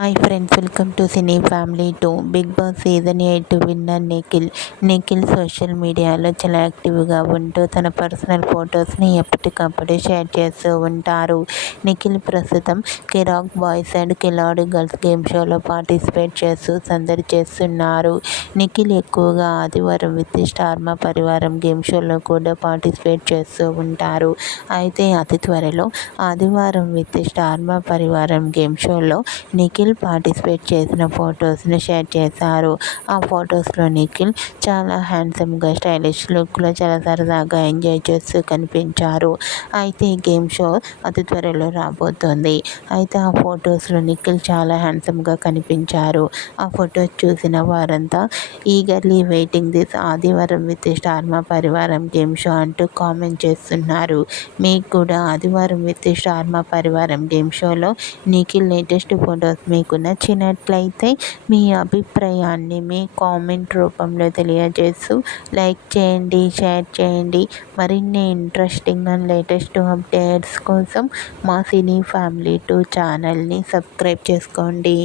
Hi friends, welcome to cine family 2. Bigg Boss season 8 winner Nikhil social మీడియాలో చాలా యాక్టివ్గా ఉంటూ తన పర్సనల్ ఫొటోస్ని ఎప్పటికప్పుడు షేర్ చేస్తూ ఉంటారు. నిఖిల్ ప్రస్తుతం కిరాక్ బాయ్స్ అండ్ కిలాడి గర్ల్స్ గేమ్ షోలో పార్టిసిపేట్ చేస్తూ సందడి చేస్తున్నారు. నిఖిల్ ఎక్కువగా ఆదివారం విత్ స్టార్ మా పరివారం గేమ్ షోలో కూడా పార్టిసిపేట్ చేస్తూ ఉంటారు. అయితే అతి త్వరలో ఆదివారం విత్ స్టార్ మా పరివారం గేమ్ షోలో నిఖిల్ పార్టిసిపేట్ చేసిన ఫొటోస్ని షేర్ చేశారు. ఆ ఫొటోస్లో నిఖిల్ చాలా హ్యాండ్సమ్గా స్టైలిష్ లుక్లో చాలా సరదాగా ఎంజాయ్ చేస్తూ కనిపించారు. అయితే ఈ గేమ్ షో అతి త్వరలో రాబోతోంది. అయితే ఆ ఫొటోస్లో నిఖిల్ చాలా హ్యాండ్సమ్గా కనిపించారు. ఆ ఫొటోస్ చూసిన వారంతా ఈగర్లీ వెయిటింగ్ దిస్ ఆదివారం విత్ స్టార్ మా పరివారం గేమ్ షో అంటూ కామెంట్ చేస్తున్నారు. మీకు కూడా ఆదివారం విత్ స్టార్ మా పరివారం గేమ్ షోలో నిఖిల్ లేటెస్ట్ ఫొటోస్ మీకు నచ్చినట్లయితే మీ అభిప్రాయాన్ని మీ కామెంట్ రూపంలో తెలియజేస్తూ లైక్ చేయండి, షేర్ చేయండి. మరిన్ని ఇంట్రెస్టింగ్ అండ్ లేటెస్ట్ అప్డేట్స్ కోసం మా సినీ ఫ్యామిలీ 2 ఛానల్ని సబ్స్క్రైబ్ చేసుకోండి.